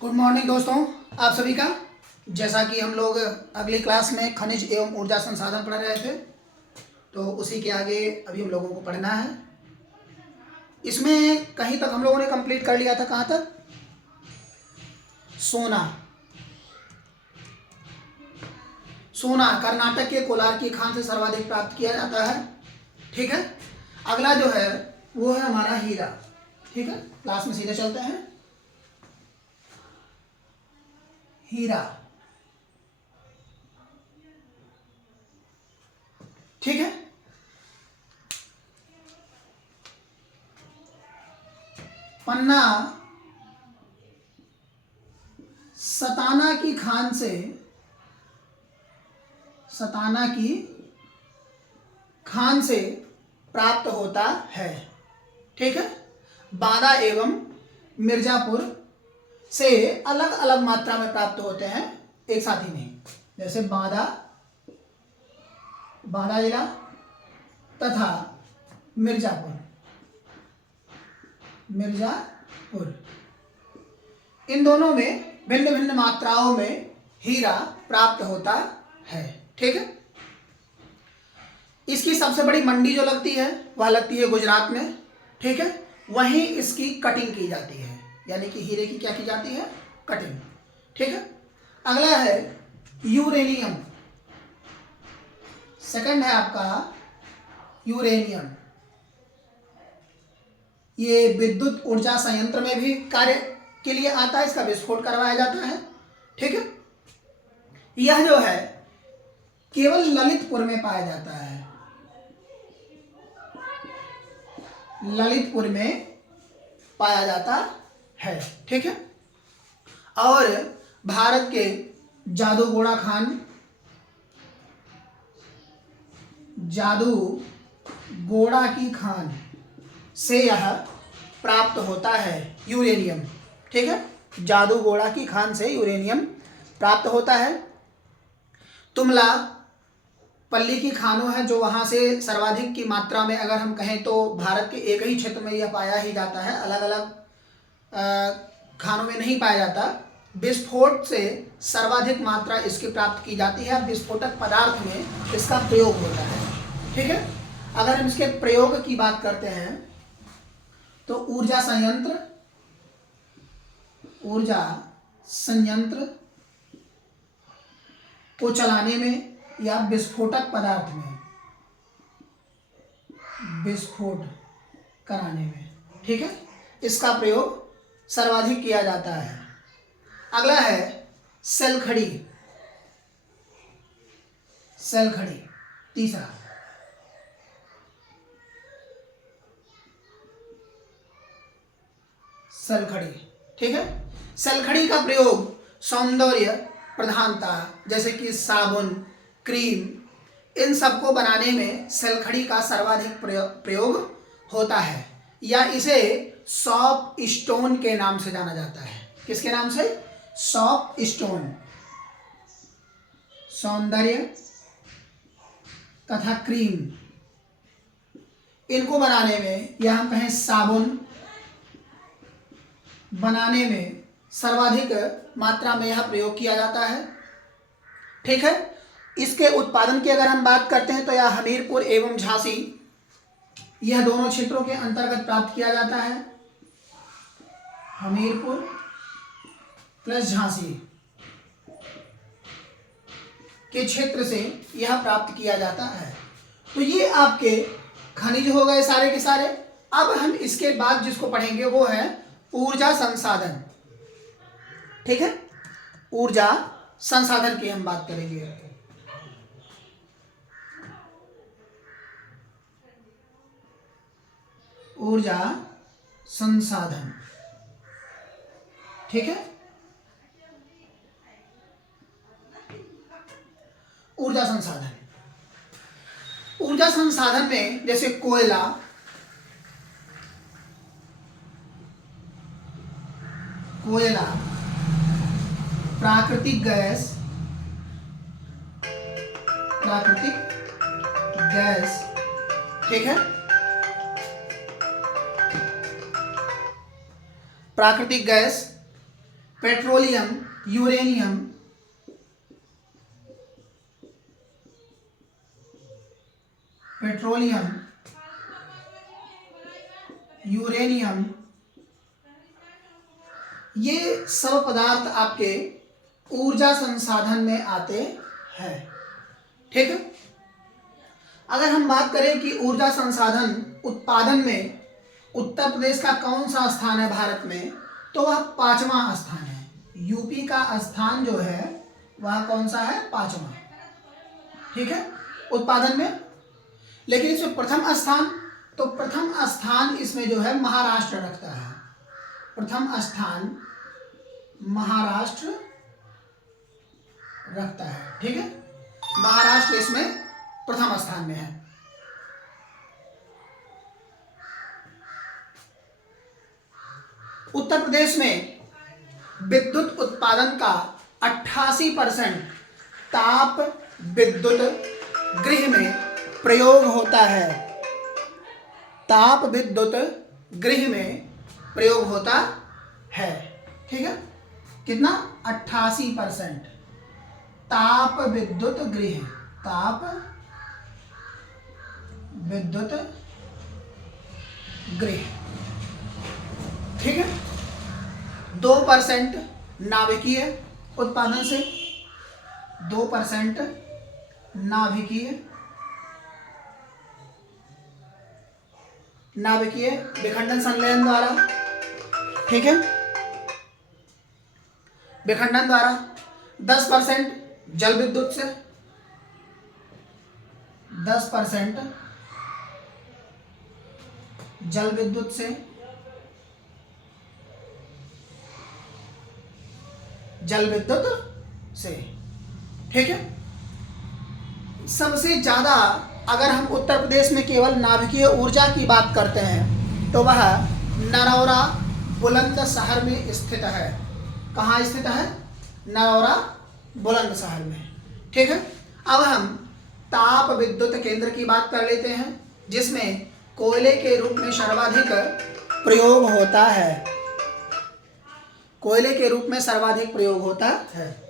Good morning दोस्तों, आप सभी का। जैसा कि हम लोग अगली क्लास में खनिज एवं ऊर्जा संसाधन पढ़ रहे थे, तो उसी के आगे अभी हम लोगों को पढ़ना है। इसमें कहीं तक हम लोगों ने कंप्लीट कर लिया था। कहाँ तक? सोना। सोना कर्नाटक के कोलार की खान से सर्वाधिक प्राप्त किया जाता है। ठीक है। अगला जो है वो है हमारा हीरा। ठीक है, क्लास में सीधे चलते हैं। हीरा। ठीक है। पन्ना सताना की खान से प्राप्त होता है। ठीक है। बादा एवं मिर्जापुर से अलग अलग मात्रा में प्राप्त होते हैं, एक साथ ही नहीं। जैसे बादा जिला तथा मिर्जापुर इन दोनों में भिन्न भिन्न मात्राओं में हीरा प्राप्त होता है। ठीक है। इसकी सबसे बड़ी मंडी जो लगती है वह लगती है गुजरात में। ठीक है। वहीं इसकी कटिंग की जाती है, यानी कि हीरे की क्या की जाती है? कटिंग। ठीक है। अगला है यूरेनियम। सेकंड है आपका यूरेनियम। ये विद्युत ऊर्जा संयंत्र में भी कार्य के लिए आता है, इसका विस्फोट करवाया जाता है। ठीक है। यह जो है केवल ललितपुर में पाया जाता है। ललितपुर में पाया जाता है। ठीक है। और भारत के जादूगोड़ा की खान से यह प्राप्त होता है यूरेनियम। ठीक है। जादूगोड़ा की खान से यूरेनियम प्राप्त होता है। तुमला पल्ली की खानों है जो वहाँ से सर्वाधिक की मात्रा में, अगर हम कहें तो भारत के एक ही क्षेत्र में यह पाया ही जाता है, अलग अलग खानों में नहीं पाया जाता। विस्फोट से सर्वाधिक मात्रा इसकी प्राप्त की जाती है। विस्फोटक पदार्थ में इसका प्रयोग होता है। ठीक है। अगर हम इसके प्रयोग की बात करते हैं तो ऊर्जा संयंत्र को चलाने में या विस्फोटक पदार्थ में विस्फोट कराने में, ठीक है, इसका प्रयोग सर्वाधिक किया जाता है। अगला है सेलखड़ी। तीसरा सेलखड़ी। ठीक है। सेलखड़ी का प्रयोग सौंदर्य प्रधानता, जैसे कि साबुन, क्रीम, इन सबको बनाने में सेलखड़ी का सर्वाधिक प्रयोग होता है, या इसे सॉप स्टोन के नाम से जाना जाता है। किसके नाम से? Shop stone. सौंदर्य तथा क्रीम, इनको बनाने में, या हम कहें साबुन बनाने में सर्वाधिक मात्रा में यह प्रयोग किया जाता है। ठीक है। इसके उत्पादन की अगर हम बात करते हैं तो यह हमीरपुर एवं झांसी, यह दोनों क्षेत्रों के अंतर्गत प्राप्त किया जाता है। हमीरपुर प्लस झांसी के क्षेत्र से यह प्राप्त किया जाता है। तो ये आपके खनिज हो गए सारे के सारे। अब हम इसके बाद जिसको पढ़ेंगे वो है ऊर्जा संसाधन। ठीक है। ऊर्जा संसाधन की हम बात करेंगे। ऊर्जा संसाधन। ठीक है। ऊर्जा संसाधन में जैसे कोयला, प्राकृतिक गैस। ठीक है। प्राकृतिक gas, petroleum, uranium, petroleum, uranium, ये सब पदार्थ आपके ऊर्जा संसाधन में आते हैं। ठीक है। अगर हम बात करें कि ऊर्जा संसाधन उत्पादन में उत्तर प्रदेश का कौन सा स्थान है भारत में, तो वह 5वां स्थान है। यूपी का स्थान जो है वह कौन सा है? 5वां। ठीक है, उत्पादन में। लेकिन इसमें प्रथम स्थान, तो प्रथम स्थान इसमें जो है महाराष्ट्र रखता है। प्रथम स्थान महाराष्ट्र रखता है। ठीक है, महाराष्ट्र इसमें प्रथम स्थान में है। उत्तर प्रदेश में विद्युत उत्पादन का 88% ताप विद्युत गृह में प्रयोग होता है। ताप विद्युत गृह में प्रयोग होता है। ठीक है, कितना? 88% ताप विद्युत गृह, ताप विद्युत गृह। ठीक है, 2% नाभिकीय उत्पादन से, 2% नाभिकीय विखंडन संलयन द्वारा। ठीक है, विखंडन द्वारा। 10% जल विद्युत से, 10% जल विद्युत से, जल विद्युत से। ठीक है, सबसे ज्यादा अगर हम उत्तर प्रदेश में केवल नाभिकीय ऊर्जा की बात करते हैं तो वह नरौरा बुलंदशहर में स्थित है। कहाँ स्थित है? नरौरा बुलंदशहर में। ठीक है, अब हम ताप विद्युत केंद्र की बात कर लेते हैं, जिसमें कोयले के रूप में सर्वाधिक प्रयोग होता है। कोयले के रूप में सर्वाधिक प्रयोग होता है।